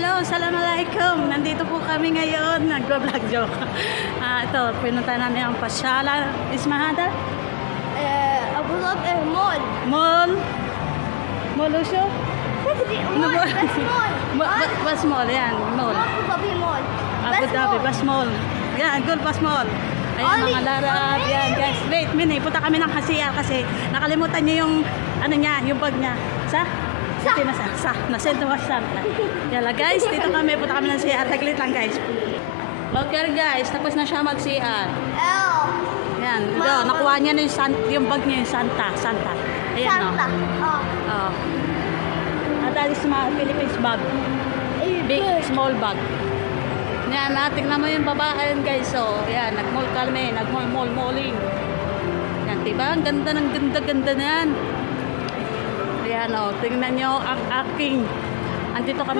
Hello, assalamualaikum. Nandito po kami ngayon, nagbo-vlog joke. Ito, pinunta namin ang Pasyala. Ismahada? Abu Dhabi Mall. Mall? Mall Usyo? Mall, best mall. Bas Mall, yan, mall. Abu Dhabi Mall. Abu Dhabi, Bas Mall. Yan, good Bas Mall. Ayan, Oli, mga larab. Yan, guys. Wait, Minnie, punta kami ng CR kasi nakalimutan niyo yung, ano niya, yung bag niya. Sa, nasend mo sa Yala guys, dito kami, punta kami ng CR. Taglit lang guys. Okay guys, tapos na siya mag-CR. Yan, do, nakuha niya na yung bag niya, yung Santa. Ayan Santa. Oh. At alis mga Philippines bag. Big, small bag. Yan, tingnan mo yung babae guys. So, yan, nag-mall kami, nag-mall-malling. Yan, diba? Ang ganda ng ganda na yan. Ayan o, tingnan nyo ang aking. Andito kami.